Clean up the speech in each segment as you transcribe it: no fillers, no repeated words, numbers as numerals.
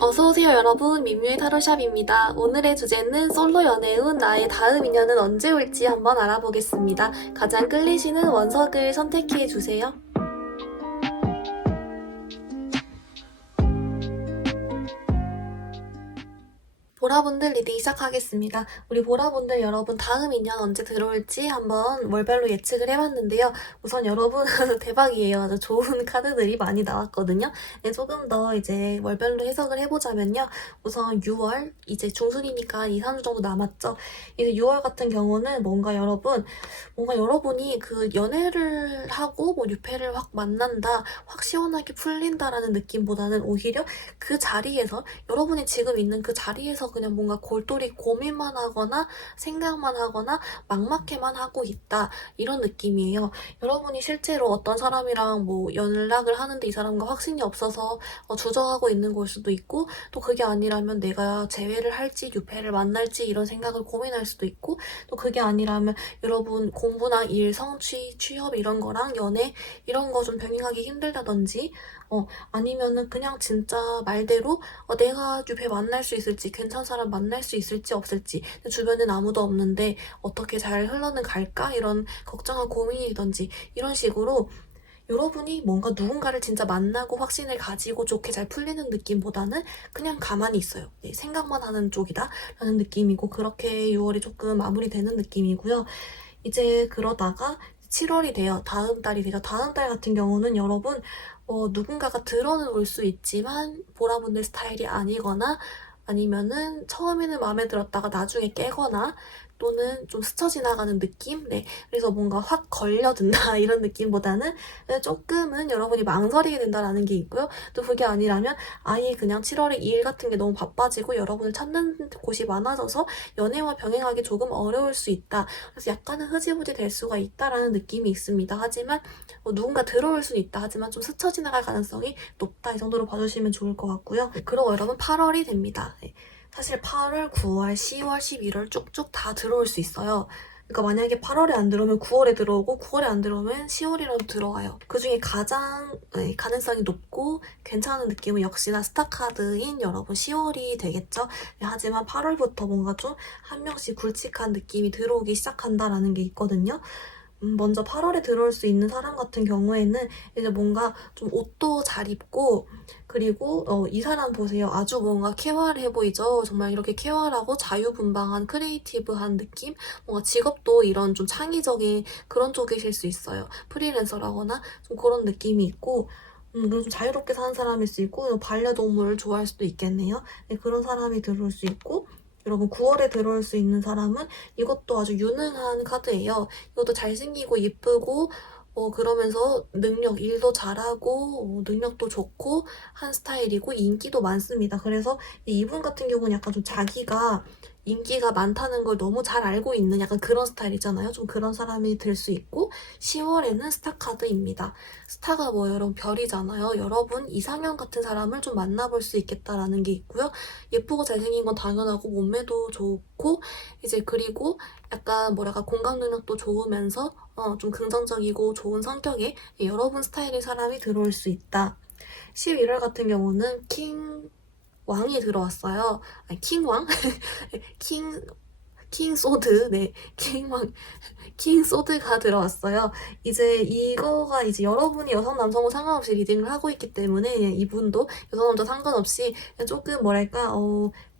어서오세요 여러분, 민뮤의 타로샵입니다. 오늘의 주제는 솔로 연애운 나의 다음 인연은 언제 올지 한번 알아보겠습니다. 가장 끌리시는 원석을 선택해주세요. 보라분들 리딩 시작하겠습니다. 우리 보라분들 여러분 다음 인연 언제 들어올지 한번 월별로 예측을 해봤는데요. 우선 여러분 대박이에요. 아주 좋은 카드들이 많이 나왔거든요. 네, 조금 더 이제 월별로 해석을 해보자면요. 우선 6월, 이제 중순이니까 2, 3주 정도 남았죠. 이제 6월 같은 경우는 뭔가 여러분이 그 연애를 하고 뭐 유패를 확 만난다, 확 시원하게 풀린다라는 느낌보다는 오히려 그 자리에서 여러분이 지금 있는 그 자리에서 그냥 뭔가 골똘히 고민만 하거나 생각만 하거나 막막해만 하고 있다, 이런 느낌이에요. 여러분이 실제로 어떤 사람이랑 뭐 연락을 하는데 이 사람과 확신이 없어서 주저하고 있는 걸 수도 있고, 또 그게 아니라면 내가 재회를 할지 유패를 만날지 이런 생각을 고민할 수도 있고, 또 그게 아니라면 여러분 공부나 일, 성취, 취업 이런 거랑 연애 이런 거 좀 병행하기 힘들다든지, 아니면은 그냥 진짜 말대로 내가 유배 만날 수 있을지, 괜찮은 사람 만날 수 있을지 없을지, 주변엔 아무도 없는데 어떻게 잘 흘러는 갈까, 이런 걱정한 고민이든지, 이런 식으로 여러분이 뭔가 누군가를 진짜 만나고 확신을 가지고 좋게 잘 풀리는 느낌보다는 그냥 가만히 있어요. 네, 생각만 하는 쪽이다 라는 느낌이고, 그렇게 6월이 조금 마무리되는 느낌이고요. 이제 그러다가 7월이 돼요. 다음 달이 되죠. 다음 달 같은 경우는 여러분 누군가가 들어는 올 수 있지만 보라분들 스타일이 아니거나, 아니면은 처음에는 마음에 들었다가 나중에 깨거나, 또는 좀 스쳐 지나가는 느낌? 네. 그래서 뭔가 확 걸려든다 이런 느낌보다는 조금은 여러분이 망설이게 된다라는 게 있고요. 또 그게 아니라면 아예 그냥 7월에 일 같은 게 너무 바빠지고 여러분을 찾는 곳이 많아져서 연애와 병행하기 조금 어려울 수 있다. 그래서 약간은 흐지부지 될 수가 있다라는 느낌이 있습니다. 하지만 누군가 들어올 수는 있다. 하지만 좀 스쳐 지나갈 가능성이 높다. 이 정도로 봐주시면 좋을 것 같고요. 그리고 여러분 8월이 됩니다. 네. 사실 8월, 9월, 10월, 11월 쭉쭉 다 들어올 수 있어요. 그러니까 만약에 8월에 안 들어오면 9월에 들어오고, 9월에 안 들어오면 10월이라도 들어와요. 그중에 가장 가능성이 높고 괜찮은 느낌은 역시나 스타카드인 여러분 10월이 되겠죠. 하지만 8월부터 뭔가 좀 한 명씩 굵직한 느낌이 들어오기 시작한다라는 게 있거든요. 먼저 8월에 들어올 수 있는 사람 같은 경우에는 이제 뭔가 좀 옷도 잘 입고, 그리고 이 사람 보세요. 아주 뭔가 쾌활해 보이죠? 정말 이렇게 쾌활하고 자유분방한 크리에이티브한 느낌? 뭔가 직업도 이런 좀 창의적인 그런 쪽이실 수 있어요. 프리랜서라거나 좀 그런 느낌이 있고, 그리고 좀 자유롭게 사는 사람일 수 있고, 반려동물 좋아할 수도 있겠네요. 네, 그런 사람이 들어올 수 있고, 여러분 9월에 들어올 수 있는 사람은 이것도 아주 유능한 카드예요. 이것도 잘생기고 예쁘고 그러면서 일도 잘하고 능력도 좋고 한 스타일이고 인기도 많습니다. 그래서 이분 같은 경우는 약간 좀 자기가 인기가 많다는 걸 너무 잘 알고 있는 약간 그런 스타일이잖아요. 좀 그런 사람이 될 수 있고, 10월에는 스타 카드입니다. 스타가 뭐예요? 여러분 별이잖아요. 여러분 이상형 같은 사람을 좀 만나볼 수 있겠다라는 게 있고요. 예쁘고 잘생긴 건 당연하고 몸매도 좋고, 이제 그리고 약간 뭐랄까 공감 능력도 좋으면서 좀 긍정적이고 좋은 성격의 여러분 스타일의 사람이 들어올 수 있다. 11월 같은 경우는 킹 왕이 들어왔어요. 아니, 킹왕? 킹 소드, 네, 킹 소드가 들어왔어요. 이제 이거가 이제 여러분이 여성, 남성은 상관없이 리딩을 하고 있기 때문에 이분도 여성, 남자 상관없이 조금 뭐랄까,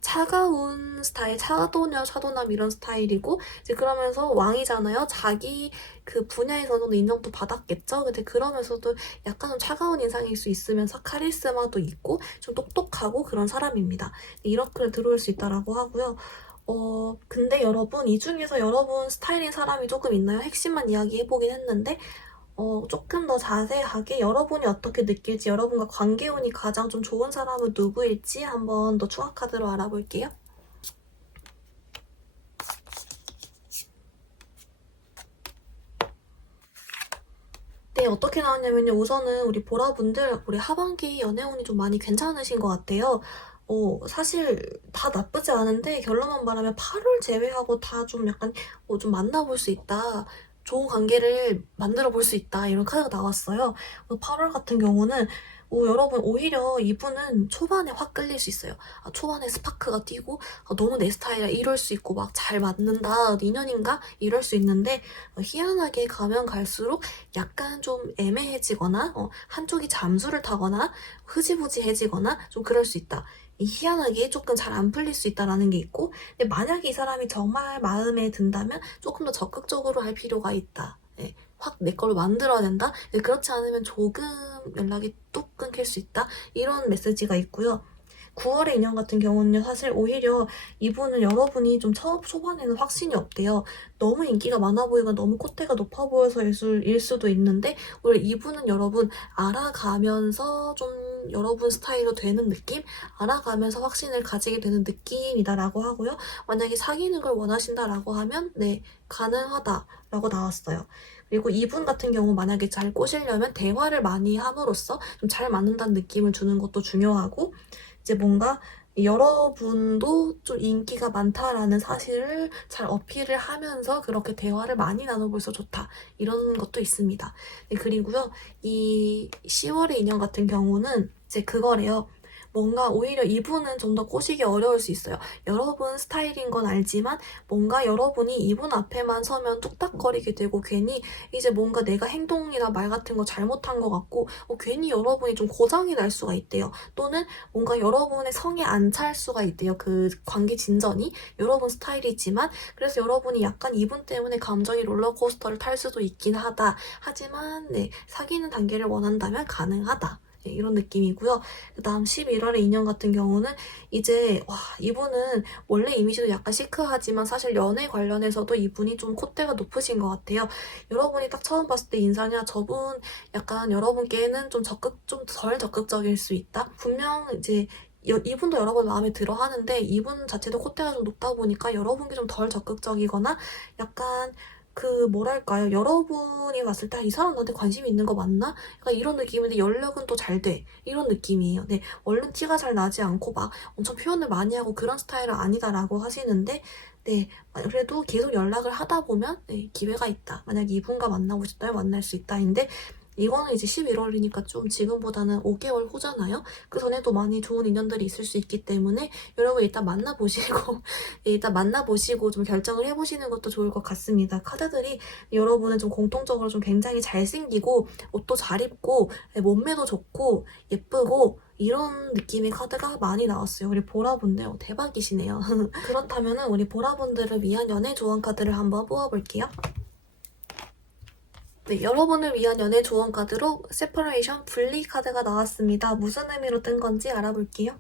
차가운 스타일, 차도남 이런 스타일이고, 이제 그러면서 왕이잖아요. 자기 그 분야에서는 인정도 받았겠죠. 근데 그러면서도 약간 좀 차가운 인상일 수 있으면서 카리스마도 있고, 좀 똑똑하고 그런 사람입니다. 이렇게 들어올 수 있다라고 하고요. 근데 여러분, 이 중에서 여러분 스타일인 사람이 조금 있나요? 핵심만 이야기해보긴 했는데, 조금 더 자세하게 여러분이 어떻게 느낄지, 여러분과 관계운이 가장 좀 좋은 사람은 누구일지 한번 더 추가 카드로 알아볼게요. 네, 어떻게 나왔냐면요. 우선은 우리 보라분들, 우리 하반기 연애운이 좀 많이 괜찮으신 것 같아요. 사실 다 나쁘지 않은데 결론만 말하면 8월 제외하고 다 좀 약간 좀 만나볼 수 있다. 좋은 관계를 만들어 볼 수 있다. 이런 카드가 나왔어요. 8월 같은 경우는 여러분 오히려 이분은 초반에 확 끌릴 수 있어요. 초반에 스파크가 띄고 너무 내 스타일이야 이럴 수 있고 막 잘 맞는다 인연인가 이럴 수 있는데 희한하게 가면 갈수록 약간 좀 애매해지거나 한쪽이 잠수를 타거나 흐지부지해지거나 좀 그럴 수 있다. 희한하게 조금 잘 안 풀릴 수 있다라는 게 있고 근데 만약에 이 사람이 정말 마음에 든다면 조금 더 적극적으로 할 필요가 있다. 네, 확 내 걸로 만들어야 된다. 근데 그렇지 않으면 조금 연락이 뚝 끊길 수 있다. 이런 메시지가 있고요. 9월의 인연 같은 경우는 사실 오히려 이분은 여러분이 좀 초반에는 확신이 없대요. 너무 인기가 많아 보이거나 너무 콧대가 높아 보여서일 수도 있는데 오히려 이분은 여러분 알아가면서 좀 여러분 스타일로 되는 느낌? 알아가면서 확신을 가지게 되는 느낌이다라고 하고요. 만약에 사귀는 걸 원하신다라고 하면 네, 가능하다라고 나왔어요. 그리고 이분 같은 경우 만약에 잘 꼬시려면 대화를 많이 함으로써 좀 잘 맞는다는 느낌을 주는 것도 중요하고 이제 뭔가 여러분도 좀 인기가 많다라는 사실을 잘 어필을 하면서 그렇게 대화를 많이 나눠볼 수 좋다. 이런 것도 있습니다. 네, 그리고요, 이 10월의 인연 같은 경우는 이제 그거래요. 뭔가 오히려 이분은 좀 더 꼬시기 어려울 수 있어요. 여러분 스타일인 건 알지만 뭔가 여러분이 이분 앞에만 서면 뚝딱거리게 되고 괜히 이제 뭔가 내가 행동이나 말 같은 거 잘못한 것 같고 괜히 여러분이 좀 고장이 날 수가 있대요. 또는 뭔가 여러분의 성에 안 찰 수가 있대요. 그 관계 진전이 여러분 스타일이지만 그래서 여러분이 약간 이분 때문에 감정이 롤러코스터를 탈 수도 있긴 하다. 하지만 네, 사귀는 단계를 원한다면 가능하다. 네, 이런 느낌이고요. 그 다음 11월의 인연 같은 경우는 이제 이분은 원래 이미지도 약간 시크하지만 사실 연애 관련해서도 이분이 좀 콧대가 높으신 것 같아요. 여러분이 딱 처음 봤을 때 인상이 저분 약간 여러분께는 좀 덜 적극적일 수 있다. 분명 이제 이분도 여러분 마음에 들어 하는데 이분 자체도 콧대가 좀 높다 보니까 여러분께 좀 덜 적극적이거나 약간 뭐랄까요. 여러분이 봤을 때 이 사람 나한테 관심이 있는 거 맞나? 약간 이런 느낌인데 연락은 또 잘 돼. 이런 느낌이에요. 네, 얼른 티가 잘 나지 않고 막 엄청 표현을 많이 하고 그런 스타일은 아니다라고 하시는데 네, 그래도 계속 연락을 하다 보면 네, 기회가 있다. 만약 이분과 만나고 싶다면 만날 수 있다인데 이거는 이제 11월이니까 좀 지금보다는 5개월 후잖아요. 그 전에도 많이 좋은 인연들이 있을 수 있기 때문에 여러분 일단 만나보시고 일단 만나보시고 좀 결정을 해보시는 것도 좋을 것 같습니다. 카드들이 여러분은 좀 공통적으로 좀 굉장히 잘생기고 옷도 잘 입고 몸매도 좋고 예쁘고 이런 느낌의 카드가 많이 나왔어요. 우리 보라분들 대박이시네요. 그렇다면 우리 보라분들을 위한 연애 조언 카드를 한번 뽑아볼게요. 네, 여러분을 위한 연애 조언 카드로 세퍼레이션 분리 카드가 나왔습니다. 무슨 의미로 뜬 건지 알아볼게요.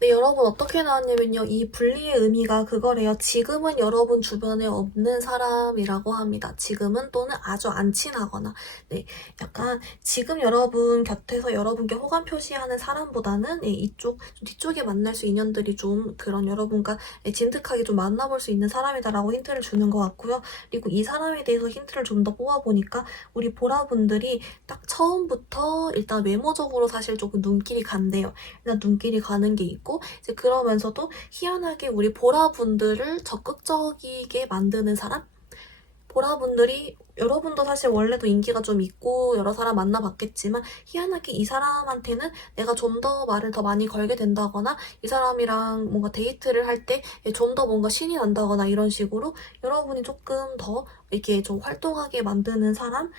네, 여러분 어떻게 나왔냐면요. 이 분리의 의미가 그거래요. 지금은 여러분 주변에 없는 사람이라고 합니다. 지금은 또는 아주 안 친하거나 네, 약간 지금 여러분 곁에서 여러분께 호감 표시하는 사람보다는 네, 이쪽 뒤쪽에 만날 수 인연들이 좀 그런 여러분과 진득하게 좀 만나볼 수 있는 사람이다라고 힌트를 주는 것 같고요. 그리고 이 사람에 대해서 힌트를 좀 더 뽑아보니까 우리 보라분들이 딱 처음부터 일단 외모적으로 사실 조금 눈길이 간대요. 일단 눈길이 가는 게 있고 이제 그러면서도 희한하게 우리 보라분들을 적극적이게 만드는 사람? 보라분들이 여러분도 사실 원래도 인기가 좀 있고 여러 사람 만나봤겠지만 희한하게 이 사람한테는 내가 좀 더 말을 더 많이 걸게 된다거나 이 사람이랑 뭔가 데이트를 할 때 좀 더 뭔가 신이 난다거나 이런 식으로 여러분이 조금 더 이렇게 좀 활동하게 만드는 사람?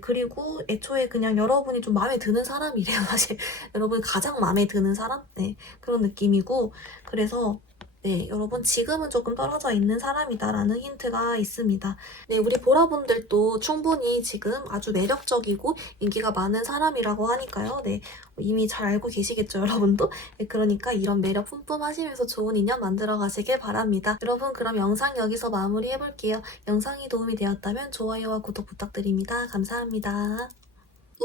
그리고 애초에 그냥 여러분이 좀 마음에 드는 사람이래요, 사실. 여러분이 가장 마음에 드는 사람? 네, 그런 느낌이고. 그래서 네, 여러분 지금은 조금 떨어져 있는 사람이다라는 힌트가 있습니다. 네, 우리 보라분들도 충분히 지금 아주 매력적이고 인기가 많은 사람이라고 하니까요. 네, 이미 잘 알고 계시겠죠, 여러분도? 네, 그러니까 이런 매력 뿜뿜하시면서 좋은 인연 만들어 가시길 바랍니다. 여러분, 그럼 영상 여기서 마무리해볼게요. 영상이 도움이 되었다면 좋아요와 구독 부탁드립니다. 감사합니다.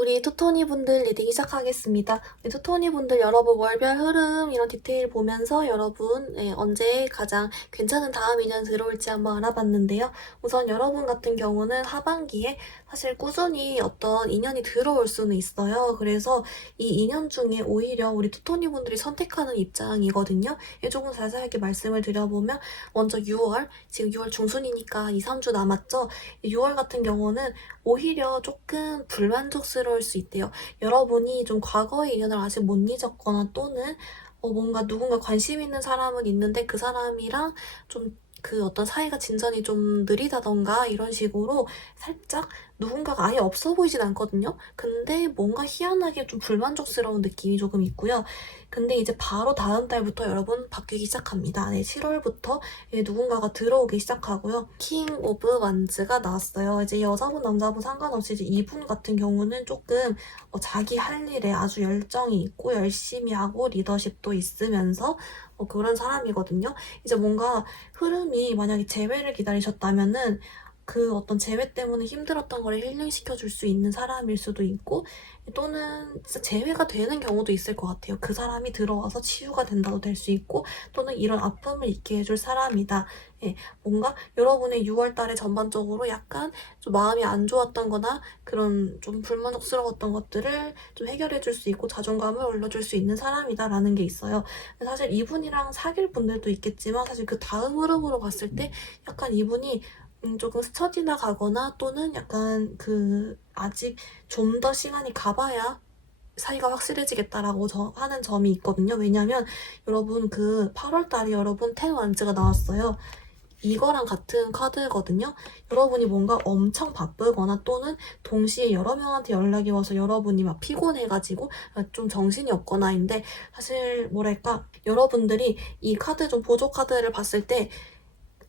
우리 투토니 분들 리딩 시작하겠습니다. 우리 투토니 분들 여러분 월별 흐름 이런 디테일 보면서 여러분 언제 가장 괜찮은 다음 인연 들어올지 한번 알아봤는데요. 우선 여러분 같은 경우는 하반기에 사실 꾸준히 어떤 인연이 들어올 수는 있어요. 그래서 이 인연 중에 오히려 우리 투토니 분들이 선택하는 입장이거든요. 조금 자세하게 말씀을 드려보면 먼저 6월, 지금 6월 중순이니까 2, 3주 남았죠. 6월 같은 경우는 오히려 조금 불만족스러울 수 있대요. 여러분이 좀 과거의 인연을 아직 못 잊었거나 또는 뭔가 누군가 관심 있는 사람은 있는데 그 사람이랑 좀 그 어떤 사이가 진전이 좀 느리다던가 이런 식으로 살짝 누군가가 아예 없어 보이진 않거든요. 근데 뭔가 희한하게 좀 불만족스러운 느낌이 조금 있고요. 근데 이제 바로 다음 달부터 여러분 바뀌기 시작합니다. 네, 7월부터 누군가가 들어오기 시작하고요. 킹 오브 완즈가 나왔어요. 이제 여자분, 남자분 상관없이 이제 이분 같은 경우는 조금 자기 할 일에 아주 열정이 있고 열심히 하고 리더십도 있으면서 그런 사람이거든요. 이제 뭔가 흐름이 만약에 재회를 기다리셨다면은 그 어떤 재회 때문에 힘들었던 거를 힐링시켜줄 수 있는 사람일 수도 있고 또는 진짜 재회가 되는 경우도 있을 것 같아요. 그 사람이 들어와서 치유가 된다도 될 수 있고 또는 이런 아픔을 잊게 해줄 사람이다. 뭔가 여러분의 6월 달에 전반적으로 약간 좀 마음이 안 좋았던 거나 그런 좀 불만족스러웠던 것들을 좀 해결해줄 수 있고 자존감을 올려줄 수 있는 사람이다라는 게 있어요. 사실 이분이랑 사귈 분들도 있겠지만 사실 그 다음 흐름으로 봤을 때 약간 이분이 조금 스쳐 지나가거나 또는 약간 아직 좀 더 시간이 가봐야 사이가 확실해지겠다라고 하는 점이 있거든요. 왜냐면 여러분 8월 달에 여러분 10 완즈가 나왔어요. 이거랑 같은 카드거든요. 여러분이 뭔가 엄청 바쁘거나 또는 동시에 여러 명한테 연락이 와서 여러분이 막 피곤해가지고 좀 정신이 없거나인데 사실 뭐랄까 여러분들이 이 카드 좀 보조 카드를 봤을 때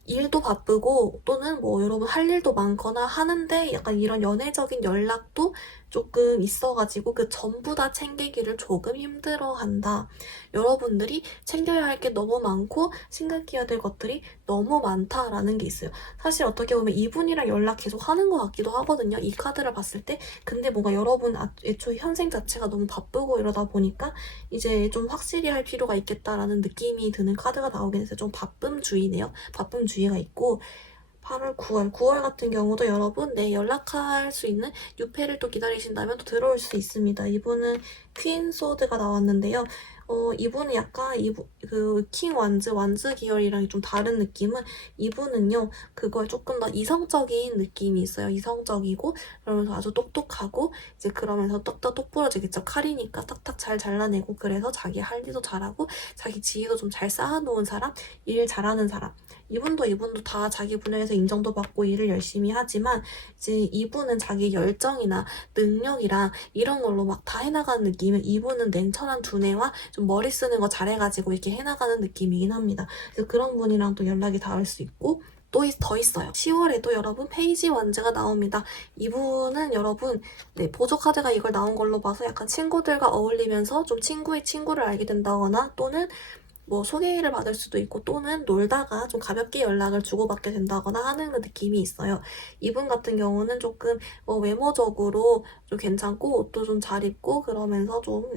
일도 바쁘고 또는 뭐 여러분 할 일도 많거나 하는데 약간 이런 연애적인 연락도 조금 있어가지고 그 전부 다 챙기기를 조금 힘들어한다. 여러분들이 챙겨야 할 게 너무 많고 생각해야 될 것들이 너무 많다라는 게 있어요. 사실 어떻게 보면 이분이랑 연락 계속 하는 것 같기도 하거든요. 이 카드를 봤을 때. 근데 뭔가 여러분 애초에 현생 자체가 너무 바쁘고 이러다 보니까 이제 좀 확실히 할 필요가 있겠다라는 느낌이 드는 카드가 나오긴 해서 좀 바쁨주의네요. 바쁨주의가 있고 8월, 9월 같은 경우도 여러분 연락할 수 있는 유패를 또 기다리신다면 또 들어올 수 있습니다. 이분은 퀸 소드가 나왔는데요. 이분은 약간 킹 완즈 계열이랑 좀 다른 느낌은 이분은요, 그걸 조금 더 이성적인 느낌이 있어요. 이성적이고, 그러면서 아주 똑똑하고, 이제 그러면서 똑 부러지겠죠. 칼이니까 탁탁 잘 잘라내고, 그래서 자기 할 일도 잘하고, 자기 지위도 좀 잘 쌓아놓은 사람, 일 잘하는 사람. 이분도 다 자기 분야에서 인정도 받고 일을 열심히 하지만, 이제 이분은 자기 열정이나 능력이랑 이런 걸로 막 다 해나가는 느낌은 이분은 냉철한 두뇌와 좀 머리 쓰는 거 잘해가지고 이렇게 해나가는 느낌이긴 합니다. 그래서 그런 분이랑 또 연락이 닿을 수 있고 또 더 있어요. 10월에도 여러분 페이지 완즈가 나옵니다. 이분은 여러분 보조 카드가 이걸 나온 걸로 봐서 약간 친구들과 어울리면서 좀 친구의 친구를 알게 된다거나 또는 뭐 소개를 받을 수도 있고 또는 놀다가 좀 가볍게 연락을 주고받게 된다거나 하는 그 느낌이 있어요. 이분 같은 경우는 조금 외모적으로 좀 괜찮고 옷도 좀 잘 입고 그러면서 좀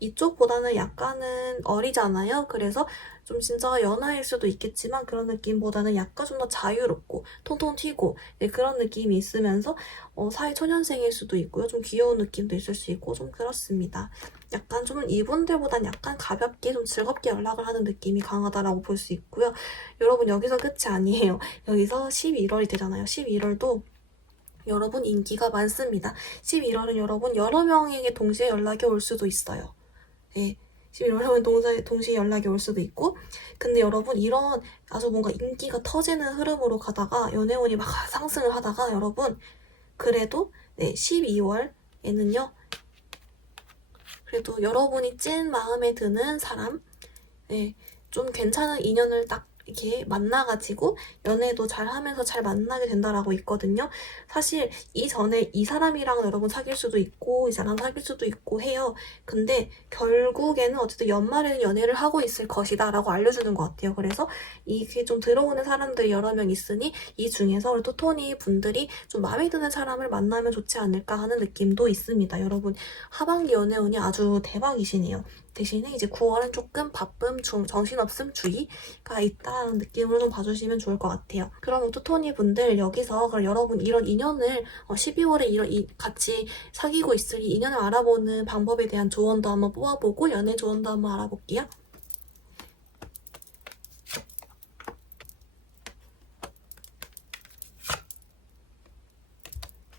이쪽보다는 약간은 어리잖아요. 그래서 좀 진짜 연하일 수도 있겠지만 그런 느낌보다는 약간 좀 더 자유롭고 통통 튀고 그런 느낌이 있으면서 사회 초년생일 수도 있고요. 좀 귀여운 느낌도 있을 수 있고 좀 그렇습니다. 약간 좀 이분들보단 약간 가볍게 좀 즐겁게 연락을 하는 느낌이 강하다라고 볼 수 있고요. 여러분 여기서 끝이 아니에요. 여기서 11월이 되잖아요. 11월도 여러분 인기가 많습니다. 11월은 여러분 여러 명에게 동시에 연락이 올 수도 있어요. 네. 11월은 동시에 연락이 올 수도 있고 근데 여러분 이런 아주 뭔가 인기가 터지는 흐름으로 가다가 연애운이 막 상승을 하다가 여러분 그래도 12월에는요 그래도 여러분이 찐 마음에 드는 사람 좀 괜찮은 인연을 딱 이렇게 만나가지고 연애도 잘 하면서 잘 만나게 된다라고 있거든요. 사실 이전에 이 사람이랑 여러분 사귈 수도 있고 이 사람 사귈 수도 있고 해요. 근데 결국에는 어쨌든 연말에는 연애를 하고 있을 것이다 라고 알려주는 것 같아요. 그래서 이게 좀 들어오는 사람들이 여러 명 있으니 이 중에서 우리 토토니 분들이 좀 마음에 드는 사람을 만나면 좋지 않을까 하는 느낌도 있습니다. 여러분 하반기 연애운이 아주 대박이시네요. 대신에 이제 9월은 조금 바쁨, 정신없음, 주의가 있다는 느낌으로 좀 봐주시면 좋을 것 같아요. 그럼 토토니 분들 여기서 그럼 여러분 이런 인연을 12월에 같이 사귀고 있을 이 인연을 알아보는 방법에 대한 조언도 한번 뽑아보고 연애 조언도 한번 알아볼게요.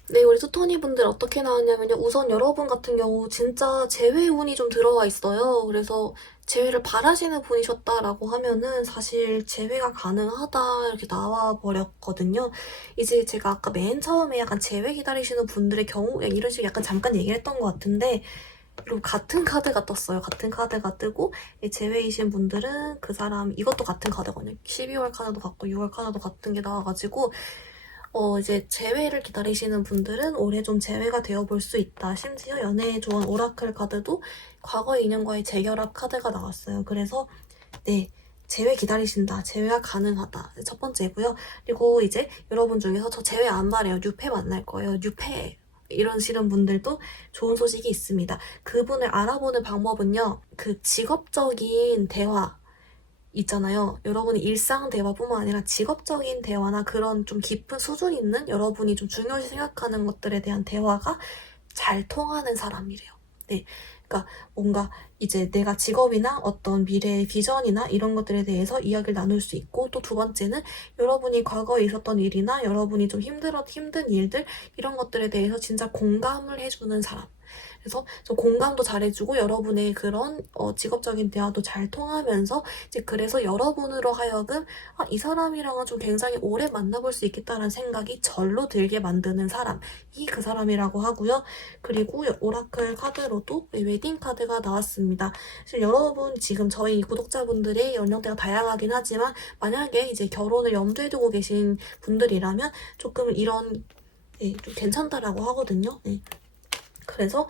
네, 우리 투토니 분들 어떻게 나왔냐면요. 우선 여러분 같은 경우 진짜 재회 운이 좀 들어와 있어요. 그래서 재회를 바라시는 분이셨다라고 하면은 사실 재회가 가능하다 이렇게 나와 버렸거든요. 이제 제가 아까 맨 처음에 약간 재회 기다리시는 분들의 경우 이런 식으로 약간 잠깐 얘기를 했던 것 같은데 그리고 같은 카드가 떴어요. 같은 카드가 뜨고 재회이신 분들은 그 사람 이것도 같은 카드거든요. 12월 카드도 같고 6월 카드도 같은 게 나와가지고 이제 재회를 기다리시는 분들은 올해 좀 재회가 되어볼 수 있다. 심지어 연애에 좋은 오라클 카드도 과거 인연과의 재결합 카드가 나왔어요. 그래서 네, 재회 기다리신다. 재회가 가능하다. 첫 번째고요. 그리고 이제 여러분 중에서 저 재회 안 말해요. 뉴페 만날 거예요. 뉴페 이러시는 분들도 좋은 소식이 있습니다. 그분을 알아보는 방법은요. 그 직업적인 대화 있잖아요. 여러분이 일상 대화뿐만 아니라 직업적인 대화나 그런 좀 깊은 수준 있는 여러분이 좀 중요시 생각하는 것들에 대한 대화가 잘 통하는 사람이래요. 네. 그러니까 뭔가 이제 내가 직업이나 어떤 미래의 비전이나 이런 것들에 대해서 이야기를 나눌 수 있고 또 두 번째는 여러분이 과거에 있었던 일이나 여러분이 좀 힘든 일들 이런 것들에 대해서 진짜 공감을 해주는 사람. 그래서 좀 공감도 잘해주고 여러분의 그런 직업적인 대화도 잘 통하면서 이제 그래서 여러분으로 하여금 이 사람이랑은 좀 굉장히 오래 만나볼 수 있겠다라는 생각이 절로 들게 만드는 사람이 그 사람이라고 하고요. 그리고 오라클 카드로도 웨딩 카드가 나왔습니다. 사실 여러분 지금 저희 구독자분들의 연령대가 다양하긴 하지만 만약에 이제 결혼을 염두에 두고 계신 분들이라면 조금 이런 좀 괜찮다라고 하거든요. 네. 그래서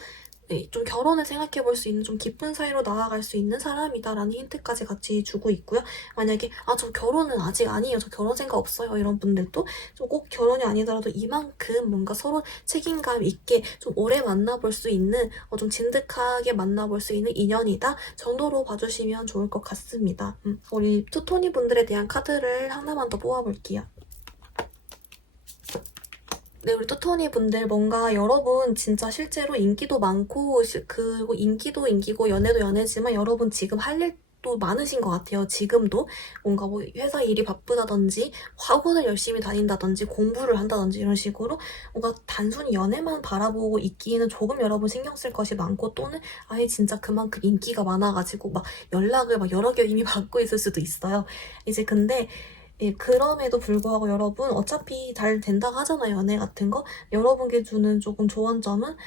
네, 좀 결혼을 생각해볼 수 있는 좀 깊은 사이로 나아갈 수 있는 사람이다라는 힌트까지 같이 주고 있고요. 만약에 저 결혼은 아직 아니에요. 저 결혼 생각 없어요. 이런 분들도 좀 꼭 결혼이 아니더라도 이만큼 뭔가 서로 책임감 있게 좀 오래 만나볼 수 있는 좀 진득하게 만나볼 수 있는 인연이다 정도로 봐주시면 좋을 것 같습니다. 우리 투토니 분들에 대한 카드를 하나만 더 뽑아볼게요. 네, 우리 투토니 분들 뭔가 여러분 진짜 실제로 인기도 많고 그리고 인기도 인기고 연애도 연애지만 여러분 지금 할 일도 많으신 것 같아요. 지금도 뭔가 뭐 회사 일이 바쁘다든지 학원을 열심히 다닌다든지 공부를 한다든지 이런 식으로 뭔가 단순히 연애만 바라보고 있기에는 조금 여러분 신경 쓸 것이 많고 또는 아예 진짜 그만큼 인기가 많아가지고 막 연락을 막 여러 개 이미 받고 있을 수도 있어요. 이제 근데 예, 그럼에도 불구하고 여러분 어차피 잘 된다고 하잖아요. 연애 같은 거. 여러분께 주는 조금 좋은 점은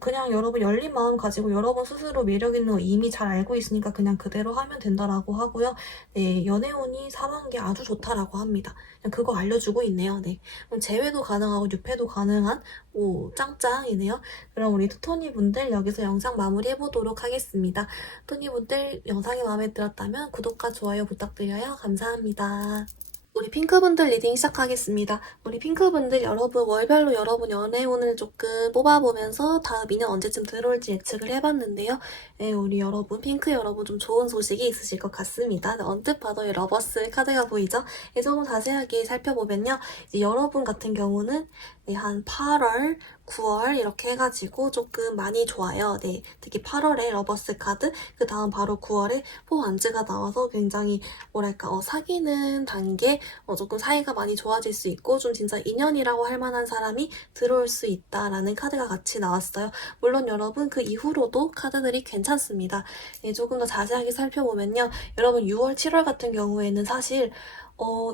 그냥 여러분 열린 마음 가지고 여러분 스스로 매력 있는 거 이미 잘 알고 있으니까 그냥 그대로 하면 된다라고 하고요. 네, 연애운이 4반기 아주 좋다라고 합니다. 그냥 그거 알려주고 있네요. 네. 그럼 재회도 가능하고 뉴페도 가능한 짱짱이네요. 그럼 우리 토니 분들 여기서 영상 마무리해보도록 하겠습니다. 토니 분들 영상이 마음에 들었다면 구독과 좋아요 부탁드려요. 감사합니다. 우리 핑크분들 리딩 시작하겠습니다. 우리 핑크분들 여러분 월별로 여러분 연애운을 조금 뽑아보면서 다음 인연 언제쯤 들어올지 예측을 해봤는데요. 네, 우리 여러분 핑크 여러분 좀 좋은 소식이 있으실 것 같습니다. 언뜻 봐도 러버스 카드가 보이죠? 조금 자세하게 살펴보면요. 이제 여러분 같은 경우는 한 8월, 9월 이렇게 해가지고 조금 많이 좋아요. 네, 특히 8월에 러버스 카드, 그 다음 바로 9월에 포완즈가 나와서 굉장히 뭐랄까 사귀는 단계 조금 사이가 많이 좋아질 수 있고 좀 진짜 인연이라고 할 만한 사람이 들어올 수 있다라는 카드가 같이 나왔어요. 물론 여러분 그 이후로도 카드들이 괜찮습니다. 네, 조금 더 자세하게 살펴보면요. 여러분 6월, 7월 같은 경우에는 사실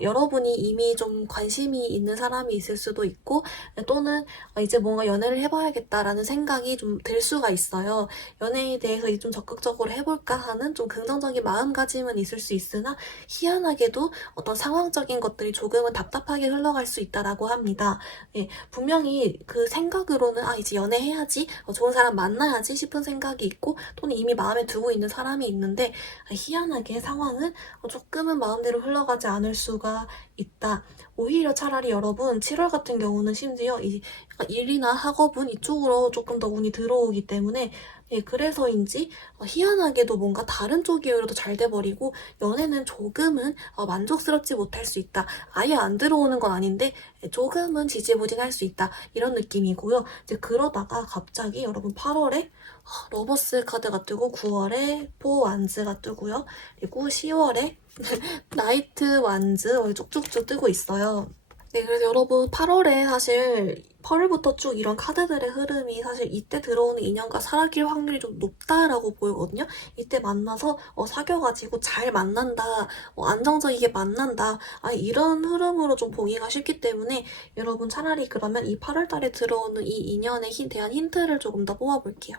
여러분이 이미 좀 관심이 있는 사람이 있을 수도 있고, 또는 이제 뭔가 연애를 해봐야겠다라는 생각이 좀 들 수가 있어요. 연애에 대해서 이제 좀 적극적으로 해볼까 하는 좀 긍정적인 마음가짐은 있을 수 있으나, 희한하게도 어떤 상황적인 것들이 조금은 답답하게 흘러갈 수 있다라고 합니다. 예, 분명히 그 생각으로는 이제 연애해야지, 좋은 사람 만나야지 싶은 생각이 있고, 또는 이미 마음에 두고 있는 사람이 있는데, 희한하게 상황은 조금은 마음대로 흘러가지 않을 수가 있다. 오히려 차라리 여러분 7월 같은 경우는 심지어 약간 일이나 학업은 이쪽으로 조금 더 운이 들어오기 때문에, 예, 그래서인지 희한하게도 뭔가 다른 쪽 이유로도 잘 돼버리고, 연애는 조금은 만족스럽지 못할 수 있다. 아예 안 들어오는 건 아닌데 조금은 지지부진할 수 있다. 이런 느낌이고요. 이제 그러다가 갑자기 여러분 8월에 러버스 카드가 뜨고, 9월에 포 완즈가 뜨고요. 그리고 10월에 나이트 완즈 쭉쭉쭉 뜨고 있어요. 네, 그래서 여러분 8월에 사실 8월부터 쭉 이런 카드들의 흐름이 사실 이때 들어오는 인연과 사귈 확률이 좀 높다라고 보이거든요. 이때 만나서 사귀어가지고 잘 만난다, 안정적이게 만난다, 이런 흐름으로 좀 보기가 쉽기 때문에 여러분 차라리 그러면 이 8월 달에 들어오는 이 인연에 대한 힌트를 조금 더 뽑아볼게요.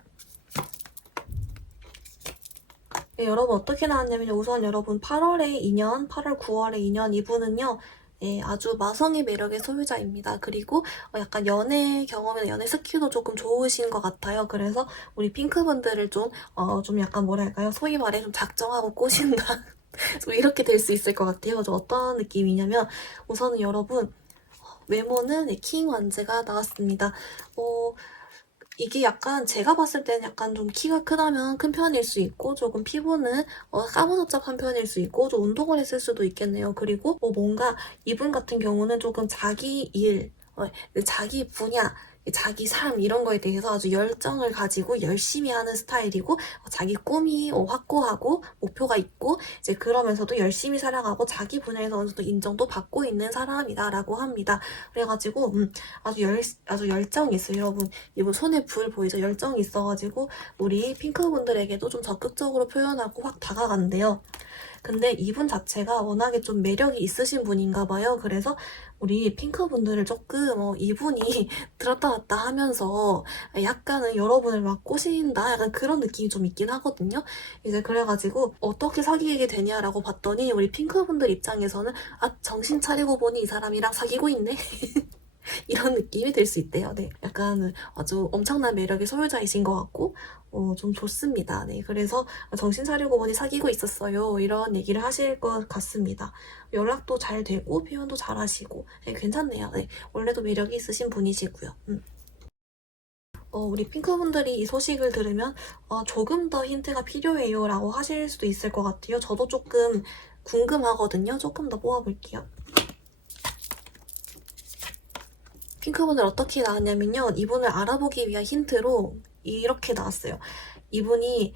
네, 여러분 어떻게 나왔냐면 우선 여러분 8월의 인연, 8월, 9월의 인연 이분은요. 예, 아주 마성의 매력의 소유자입니다. 그리고 약간 연애 경험이나 연애 스킬도 조금 좋으신 것 같아요. 그래서 우리 핑크분들을 좀 약간 뭐랄까요? 소위 말해 좀 작정하고 꼬신다. 좀 이렇게 될 수 있을 것 같아요. 좀 어떤 느낌이냐면 우선은 여러분 외모는 킹 완즈가 나왔습니다. 이게 약간 제가 봤을 때는 약간 좀 키가 크다면 큰 편일 수 있고, 조금 피부는 까무잡잡한 편일 수 있고, 좀 운동을 했을 수도 있겠네요. 그리고 뭔가 이분 같은 경우는 조금 자기 일, 자기 분야, 자기 삶 이런 거에 대해서 아주 열정을 가지고 열심히 하는 스타일이고, 자기 꿈이 확고하고 목표가 있고, 이제 그러면서도 열심히 살아가고 자기 분야에서 어느 정도 인정도 받고 있는 사람이다라고 합니다. 그래가지고 아주 열정이 있어요. 여러분 이분 손에 불 보이죠? 열정이 있어가지고 우리 핑크분들에게도 좀 적극적으로 표현하고 확 다가간대요. 근데 이분 자체가 워낙에 좀 매력이 있으신 분인가 봐요. 그래서 우리 핑크분들을 조금 이분이 들었다 놨다 하면서 약간은 여러분을 막 꼬신다? 약간 그런 느낌이 좀 있긴 하거든요. 이제 그래가지고 어떻게 사귀게 되냐라고 봤더니 우리 핑크분들 입장에서는 정신 차리고 보니 이 사람이랑 사귀고 있네? 이런 느낌이 들 수 있대요. 네, 약간 아주 엄청난 매력의 소유자이신 것 같고 좀 좋습니다. 네, 그래서 정신 차리고 보니 사귀고 있었어요. 이런 얘기를 하실 것 같습니다. 연락도 잘 되고 표현도 잘 하시고 네, 괜찮네요. 네, 원래도 매력이 있으신 분이시고요. 우리 핑크분들이 이 소식을 들으면 조금 더 힌트가 필요해요 라고 하실 수도 있을 것 같아요. 저도 조금 궁금하거든요. 조금 더 뽑아볼게요. 핑크분들 어떻게 나왔냐면요. 이분을 알아보기 위한 힌트로 이렇게 나왔어요. 이분이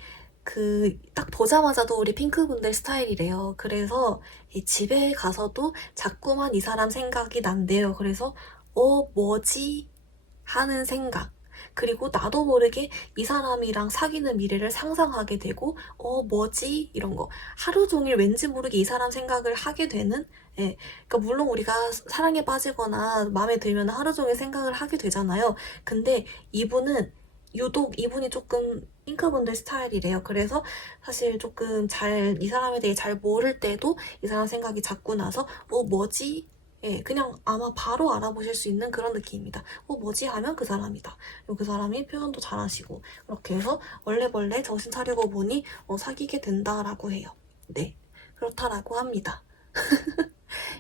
딱 보자마자도 우리 핑크분들 스타일이래요. 그래서 집에 가서도 자꾸만 이 사람 생각이 난대요. 그래서 뭐지? 하는 생각. 그리고 나도 모르게 이 사람이랑 사귀는 미래를 상상하게 되고 뭐지? 이런 거. 하루 종일 왠지 모르게 이 사람 생각을 하게 되는, 예. 그러니까 물론 우리가 사랑에 빠지거나 마음에 들면 하루 종일 생각을 하게 되잖아요. 근데 이분은 유독 이분이 조금 핑크분들 스타일이래요. 그래서 사실 조금 이 사람에 대해 잘 모를 때도 이 사람 생각이 자꾸 나서 뭐지? 예, 그냥 아마 바로 알아보실 수 있는 그런 느낌입니다. 뭐지? 하면 그 사람이다. 그리고 그 사람이 표현도 잘하시고 그렇게 해서 얼레벌레 정신 차리고 보니 사귀게 된다라고 해요. 네, 그렇다라고 합니다.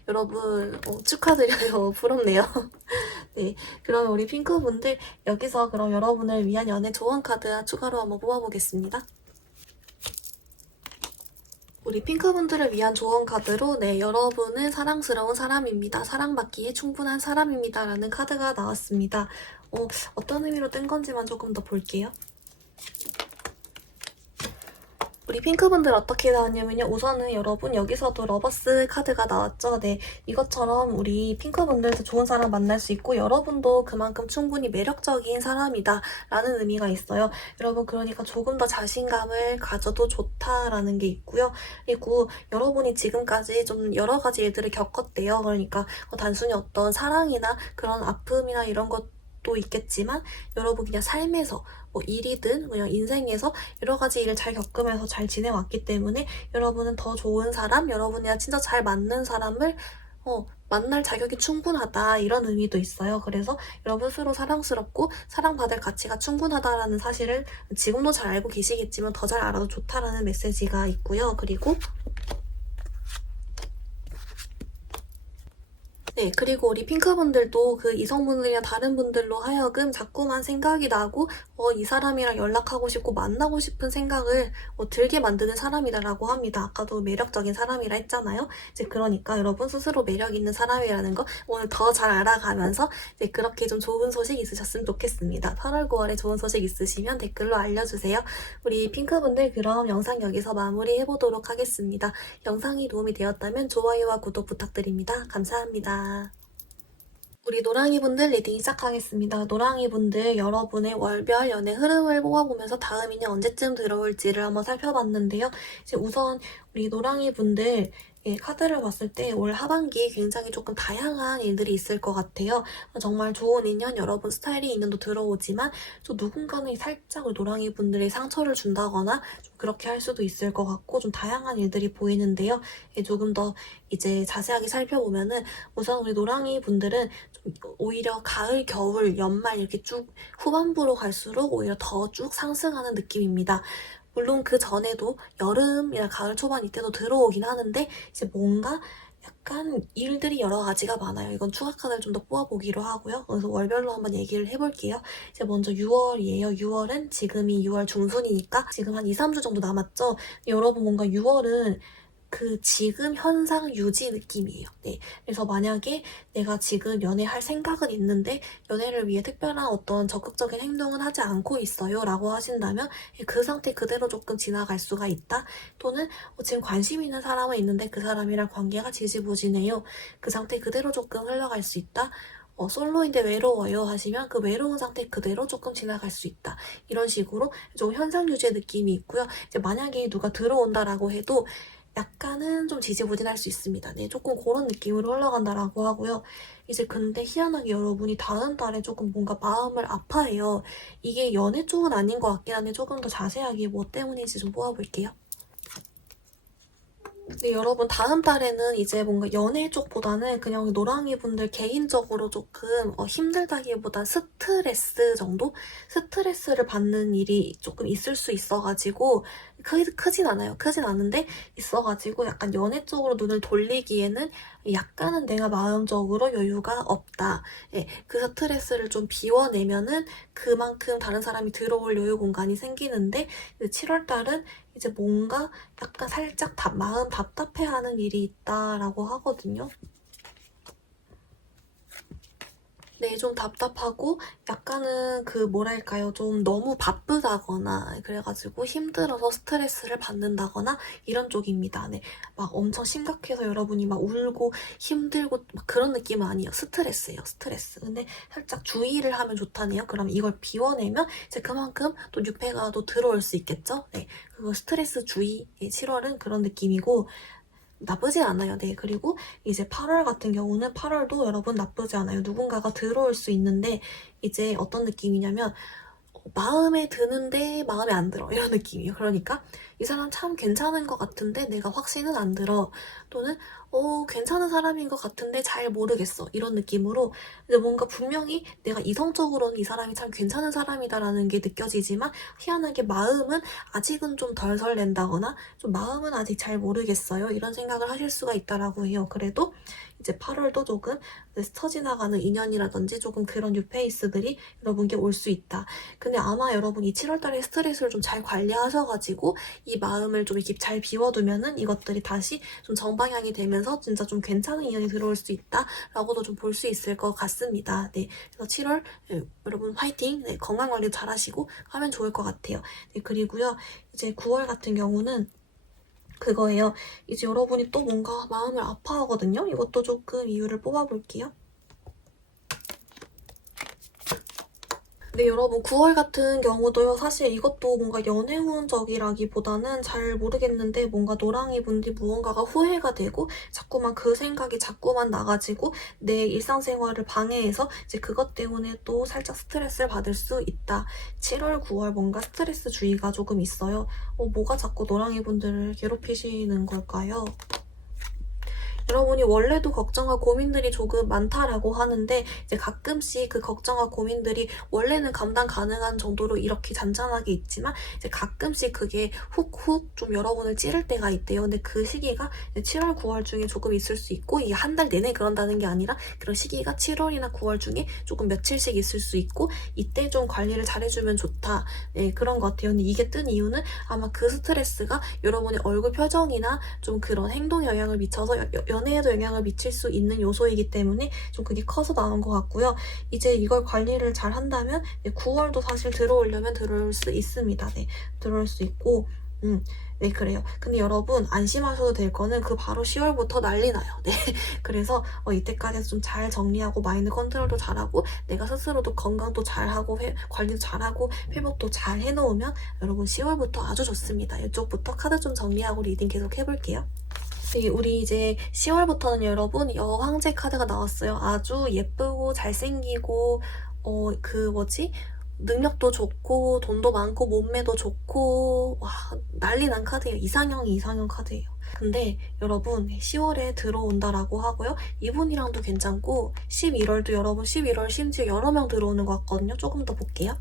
여러분 축하드려요. 부럽네요. 네, 그럼 우리 핑크분들 여기서 그럼 여러분을 위한 연애 조언 카드 추가로 한번 뽑아보겠습니다. 우리 핑크분들을 위한 조언 카드로 여러분은 사랑스러운 사람입니다. 사랑받기에 충분한 사람입니다. 라는 카드가 나왔습니다. 어떤 의미로 뜬 건지만 조금 더 볼게요. 우리 핑크분들 어떻게 나왔냐면요. 우선은 여러분 여기서도 러버스 카드가 나왔죠. 네, 이것처럼 우리 핑크분들도 좋은 사람 만날 수 있고 여러분도 그만큼 충분히 매력적인 사람이다 라는 의미가 있어요. 여러분 그러니까 조금 더 자신감을 가져도 좋다라는 게 있고요. 그리고 여러분이 지금까지 좀 여러 가지 일들을 겪었대요. 그러니까 단순히 어떤 사랑이나 그런 아픔이나 이런 것도 있겠지만 여러분 그냥 삶에서 뭐 일이든 그냥 인생에서 여러 가지 일을 잘 겪으면서 잘 지내왔기 때문에 여러분은 더 좋은 사람, 여러분이랑 진짜 잘 맞는 사람을 만날 자격이 충분하다 이런 의미도 있어요. 그래서 여러분 스스로 사랑스럽고 사랑받을 가치가 충분하다라는 사실을 지금도 잘 알고 계시겠지만 더 잘 알아도 좋다라는 메시지가 있고요. 그리고 네, 그리고 우리 핑크분들도 그 이성분들이나 다른 분들로 하여금 자꾸만 생각이 나고 이 사람이랑 연락하고 싶고 만나고 싶은 생각을 들게 만드는 사람이다라고 합니다. 아까도 매력적인 사람이라 했잖아요. 이제 그러니까 여러분 스스로 매력 있는 사람이라는 거 오늘 더 잘 알아가면서 이제 그렇게 좀 좋은 소식 있으셨으면 좋겠습니다. 8월, 9월에 좋은 소식 있으시면 댓글로 알려주세요. 우리 핑크분들 그럼 영상 여기서 마무리해보도록 하겠습니다. 영상이 도움이 되었다면 좋아요와 구독 부탁드립니다. 감사합니다. 우리 노랑이분들 리딩 시작하겠습니다. 노랑이분들 여러분의 월별 연애 흐름을 뽑아보면서 다음 인연 언제쯤 들어올지를 한번 살펴봤는데요. 이제 우선 우리 노랑이분들 카드를 봤을 때 올 하반기 굉장히 조금 다양한 일들이 있을 것 같아요. 정말 좋은 인연, 여러분 스타일의 인연도 들어오지만 또 누군가는 살짝 노랑이 분들이 상처를 준다거나 좀 그렇게 할 수도 있을 것 같고 좀 다양한 일들이 보이는데요. 조금 더 이제 자세하게 살펴보면은 우선 우리 노랑이 분들은 좀 오히려 가을, 겨울, 연말 이렇게 쭉 후반부로 갈수록 오히려 더 쭉 상승하는 느낌입니다. 물론 그 전에도 여름이나 가을 초반 이때도 들어오긴 하는데 이제 뭔가 약간 일들이 여러 가지가 많아요. 이건 추가 카드를 좀 더 뽑아보기로 하고요. 그래서 월별로 한번 얘기를 해볼게요. 이제 먼저 6월이에요. 6월은 지금이 6월 중순이니까 지금 한 2, 3주 정도 남았죠. 여러분 뭔가 6월은 그 지금 현상 유지 느낌이에요. 네. 그래서 만약에 내가 지금 연애할 생각은 있는데 연애를 위해 특별한 어떤 적극적인 행동은 하지 않고 있어요 라고 하신다면 그 상태 그대로 조금 지나갈 수가 있다. 또는 지금 관심 있는 사람은 있는데 그 사람이랑 관계가 지지부진해요. 그 상태 그대로 조금 흘러갈 수 있다. 솔로인데 외로워요 하시면 그 외로운 상태 그대로 조금 지나갈 수 있다. 이런 식으로 좀 현상 유지의 느낌이 있고요. 이제 만약에 누가 들어온다라고 해도 약간은 좀 지지부진할 수 있습니다. 네, 조금 그런 느낌으로 흘러간다라고 하고요. 이제 근데 희한하게 여러분이 다음 달에 조금 뭔가 마음을 아파해요. 이게 연애 쪽은 아닌 것 같긴 한데 조금 더 자세하게 뭐 때문인지 좀 뽑아볼게요. 네, 여러분 다음 달에는 이제 뭔가 연애 쪽보다는 그냥 노랑이 분들 개인적으로 조금 힘들다기보다 스트레스 정도? 스트레스를 받는 일이 조금 있을 수 있어가지고 크진 않아요. 크진 않은데 있어가지고 약간 연애 쪽으로 눈을 돌리기에는 약간은 내가 마음적으로 여유가 없다. 예, 그 스트레스를 좀 비워내면은 그만큼 다른 사람이 들어올 여유 공간이 생기는데 7월달은 이제 뭔가 약간 살짝 마음 답답해하는 일이 있다라고 하거든요. 네, 좀 답답하고 약간은 그 뭐랄까요, 좀 너무 바쁘다거나 그래가지고 힘들어서 스트레스를 받는다거나 이런 쪽입니다. 네, 막 엄청 심각해서 여러분이 막 울고 힘들고 막 그런 느낌은 아니에요. 스트레스예요, 스트레스. 근데 살짝 주의를 하면 좋다네요. 그럼 이걸 비워내면 이제 그만큼 또 뉴페가 또 들어올 수 있겠죠? 네, 그거 스트레스 주의. 7월은 그런 느낌이고 나쁘지 않아요. 네, 그리고 이제 8월 같은 경우는 8월도 여러분 나쁘지 않아요. 누군가가 들어올 수 있는데 이제 어떤 느낌이냐면 마음에 드는데 마음에 안 들어 이런 느낌이에요. 그러니까 이 사람 참 괜찮은 것 같은데 내가 확신은 안 들어. 또는 괜찮은 사람인 것 같은데 잘 모르겠어 이런 느낌으로 이제 뭔가 분명히 내가 이성적으로는 이 사람이 참 괜찮은 사람이다라는 게 느껴지지만 희한하게 마음은 아직은 좀 덜 설렌다거나 좀 마음은 아직 잘 모르겠어요 이런 생각을 하실 수가 있다라고 해요. 그래도 이제 8월도 조금 스쳐 지나가는 인연이라든지 조금 그런 뉴페이스들이 여러분께 올 수 있다. 근데 아마 여러분이 7월달에 스트레스를 좀 잘 관리하셔가지고 이 마음을 좀 이렇게 잘 비워두면은 이것들이 다시 좀 정방향이 되면서 그러면서 진짜 좀 괜찮은 인연이 들어올 수 있다라고도 좀 볼 수 있을 것 같습니다. 네, 그래서 7월 여러분 화이팅! 네, 건강관리 잘 하시고 하면 좋을 것 같아요. 네, 그리고요 이제 9월 같은 경우는 그거예요. 이제 여러분이 또 뭔가 마음을 아파하거든요. 이것도 조금 이유를 뽑아볼게요. 네, 여러분 9월 같은 경우도요. 사실 이것도 뭔가 연애운적이라기보다는 잘 모르겠는데 뭔가 노랑이 분들이 무언가가 후회가 되고 자꾸만 그 생각이 자꾸만 나가지고 내 일상생활을 방해해서 이제 그것 때문에 또 살짝 스트레스를 받을 수 있다. 7월, 9월 뭔가 스트레스 주의가 조금 있어요. 뭐가 자꾸 노랑이 분들을 괴롭히시는 걸까요? 여러분이 원래도 걱정과 고민들이 조금 많다라고 하는데 이제 가끔씩 그 걱정과 고민들이 원래는 감당 가능한 정도로 이렇게 잔잔하게 있지만 이제 가끔씩 그게 훅훅 좀 여러분을 찌를 때가 있대요. 근데 그 시기가 7월, 9월 중에 조금 있을 수 있고 이게 한 달 내내 그런다는 게 아니라 그런 시기가 7월이나 9월 중에 조금 며칠씩 있을 수 있고 이때 좀 관리를 잘해주면 좋다. 네, 그런 것 같아요. 근데 이게 뜬 이유는 아마 그 스트레스가 여러분의 얼굴 표정이나 좀 그런 행동 영향을 미쳐서 연애에도 영향을 미칠 수 있는 요소이기 때문에 좀 그게 커서 나온 것 같고요. 이제 이걸 관리를 잘 한다면 9월도 사실 들어오려면 들어올 수 있습니다. 네, 들어올 수 있고 네, 그래요. 근데 여러분 안심하셔도 될 거는 그 바로 10월부터 난리 나요. 네, 그래서 이때까지 좀 잘 정리하고 마인드 컨트롤도 잘하고 내가 스스로도 건강도 잘하고 관리도 잘하고 회복도 잘 해놓으면 여러분 10월부터 아주 좋습니다. 이쪽부터 카드 좀 정리하고 리딩 계속 해볼게요. 네, 우리 이제 10월부터는 여러분 여황제 카드가 나왔어요. 아주 예쁘고 잘생기고 능력도 좋고 돈도 많고 몸매도 좋고 와 난리 난 카드예요. 이상형 카드예요. 근데 여러분 10월에 들어온다라고 하고요. 이분이랑도 괜찮고 11월도 여러분 11월 심지어 여러 명 들어오는 것 같거든요. 조금 더 볼게요.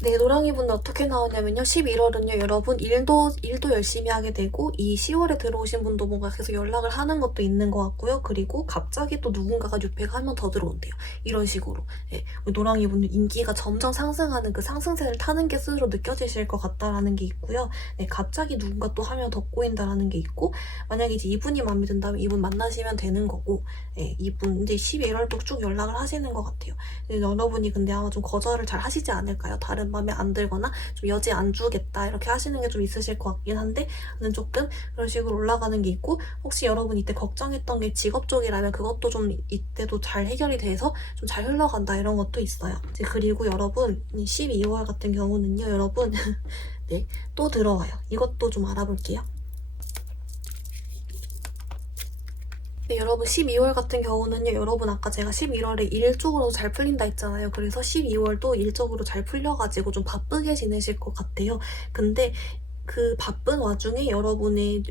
네, 노랑이 분은 어떻게 나오냐면요. 11월은요, 여러분 일도 열심히 하게 되고 이 10월에 들어오신 분도 뭔가 계속 연락을 하는 것도 있는 것 같고요. 그리고 갑자기 또 누군가가 뉴페가 한 번 더 들어온대요. 이런 식으로. 네, 노랑이 분은 인기가 점점 상승하는 그 상승세를 타는 게 스스로 느껴지실 것 같다라는 게 있고요. 네, 갑자기 누군가 또 하면 더 꼬인다라는 게 있고 만약에 이제 이분이 마음에 든다면 이분 만나시면 되는 거고 네, 이분 이제 11월도 쭉 연락을 하시는 것 같아요. 네, 여러분이 근데 아마 좀 거절을 잘 하시지 않을까요? 다른 마음에 안 들거나 좀 여지 안 주겠다 이렇게 하시는 게 좀 있으실 것 같긴 한데 저는 조금 그런 식으로 올라가는 게 있고 혹시 여러분 이때 걱정했던 게 직업 쪽이라면 그것도 좀 이때도 잘 해결이 돼서 좀 잘 흘러간다 이런 것도 있어요. 이제 그리고 여러분 12월 같은 경우는요 여러분 네, 또 들어와요. 이것도 좀 알아볼게요. 네, 여러분 12월 같은 경우는요. 여러분 아까 제가 11월에 일적으로 잘 풀린다 했잖아요. 그래서 12월도 일적으로 잘 풀려가지고 좀 바쁘게 지내실 것 같아요. 근데 그 바쁜 와중에 여러분을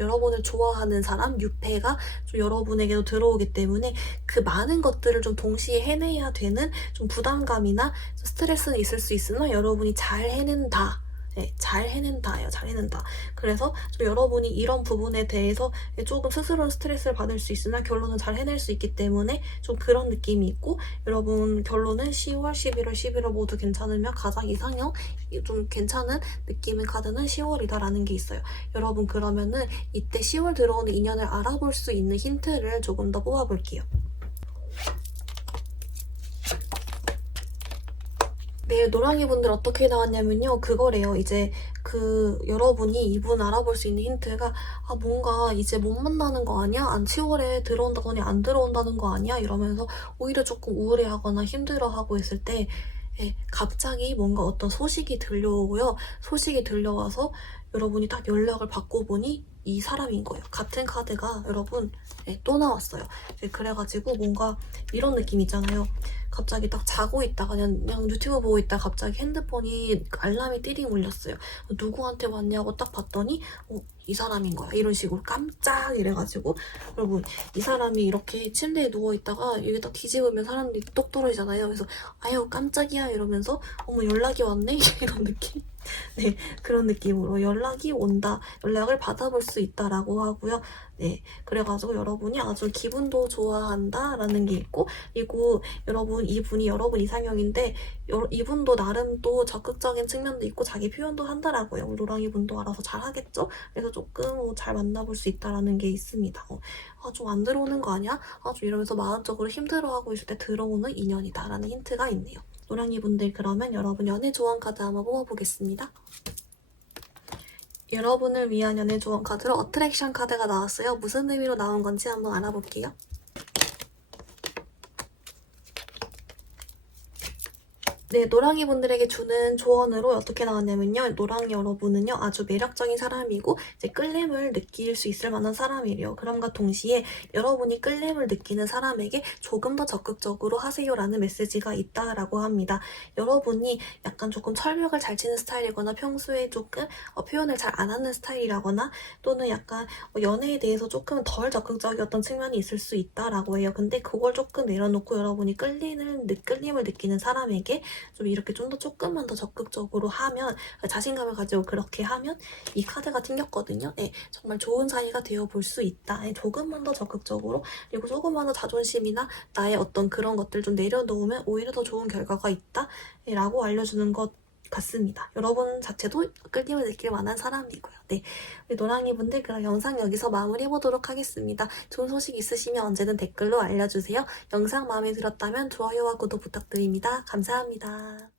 좋아하는 사람, 유패가 좀 여러분에게도 들어오기 때문에 그 많은 것들을 좀 동시에 해내야 되는 좀 부담감이나 스트레스는 있을 수 있으나 여러분이 잘 해낸다. 네, 잘 해낸다예요. 잘 해낸다. 그래서 좀 여러분이 이런 부분에 대해서 조금 스스로 스트레스를 받을 수 있으나 결론은 잘 해낼 수 있기 때문에 좀 그런 느낌이 있고 여러분 결론은 10월, 11월 모두 괜찮으면 가장 이상형 좀 괜찮은 느낌의 카드는 10월이다라는 게 있어요. 여러분 그러면은 이때 10월 들어오는 인연을 알아볼 수 있는 힌트를 조금 더 뽑아볼게요. 네, 노랑이 분들 어떻게 나왔냐면요. 그거래요. 이제 여러분이 이분 알아볼 수 있는 힌트가 뭔가 이제 못 만나는 거 아니야? 안 10월에 들어온다더니 안 들어온다는 거 아니야? 이러면서 오히려 조금 우울해하거나 힘들어하고 있을 때 갑자기 뭔가 어떤 소식이 들려오고요. 소식이 들려와서 여러분이 딱 연락을 받고 보니 이 사람인 거예요. 같은 카드가 여러분 또 나왔어요. 그래가지고 뭔가 이런 느낌 있잖아요. 갑자기 딱 자고 있다가 그냥 유튜브 보고 있다가 갑자기 핸드폰이 알람이 띠링 울렸어요. 누구한테 왔냐고 딱 봤더니 이 사람인 거야. 이런 식으로 깜짝 이래가지고 여러분 이 사람이 이렇게 침대에 누워있다가 여기 딱 뒤집으면 사람들이 똑 떨어지잖아요. 그래서 아유 깜짝이야 이러면서 어머 연락이 왔네 이런 느낌. 네, 그런 느낌으로 연락이 온다, 연락을 받아볼 수 있다라고 하고요. 네, 그래가지고 여러분이 아주 기분도 좋아한다라는 게 있고, 그리고 여러분, 이분이 여러분 이상형인데, 이분도 나름 또 적극적인 측면도 있고, 자기 표현도 한다라고요. 우리 노랑이 분도 알아서 잘 하겠죠? 그래서 조금 잘 만나볼 수 있다라는 게 있습니다. 좀 안 들어오는 거 아니야? 좀 이러면서 마음적으로 힘들어하고 있을 때 들어오는 인연이다라는 힌트가 있네요. 노랑이 분들, 그러면 여러분 연애 조언 카드 한번 뽑아보겠습니다. 여러분을 위한 연애 조언 카드로 어트랙션 카드가 나왔어요. 무슨 의미로 나온 건지 한번 알아볼게요. 네, 노랑이 분들에게 주는 조언으로 어떻게 나왔냐면요. 노랑이 여러분은요, 아주 매력적인 사람이고, 이제 끌림을 느낄 수 있을 만한 사람이래요. 그럼과 동시에 여러분이 끌림을 느끼는 사람에게 조금 더 적극적으로 하세요라는 메시지가 있다라고 합니다. 여러분이 약간 조금 철벽을 잘 치는 스타일이거나 평소에 조금 표현을 잘 안 하는 스타일이라거나 또는 약간 연애에 대해서 조금 덜 적극적이었던 측면이 있을 수 있다라고 해요. 근데 그걸 조금 내려놓고 여러분이 끌림을 느끼는 사람에게 좀 이렇게 좀 더 조금만 더 적극적으로 하면, 자신감을 가지고 그렇게 하면 이 카드가 튕겼거든요. 네, 정말 좋은 사이가 되어볼 수 있다. 네, 조금만 더 적극적으로, 그리고 조금만 더 자존심이나 나의 어떤 그런 것들 좀 내려놓으면 오히려 더 좋은 결과가 있다 라고 알려주는 것 같습니다. 여러분 자체도 끌림을 느낄 만한 사람이고요. 네, 우리 노랑이 분들, 그럼 영상 여기서 마무리해보도록 하겠습니다. 좋은 소식 있으시면 언제든 댓글로 알려주세요. 영상 마음에 들었다면 좋아요와 구독 부탁드립니다. 감사합니다.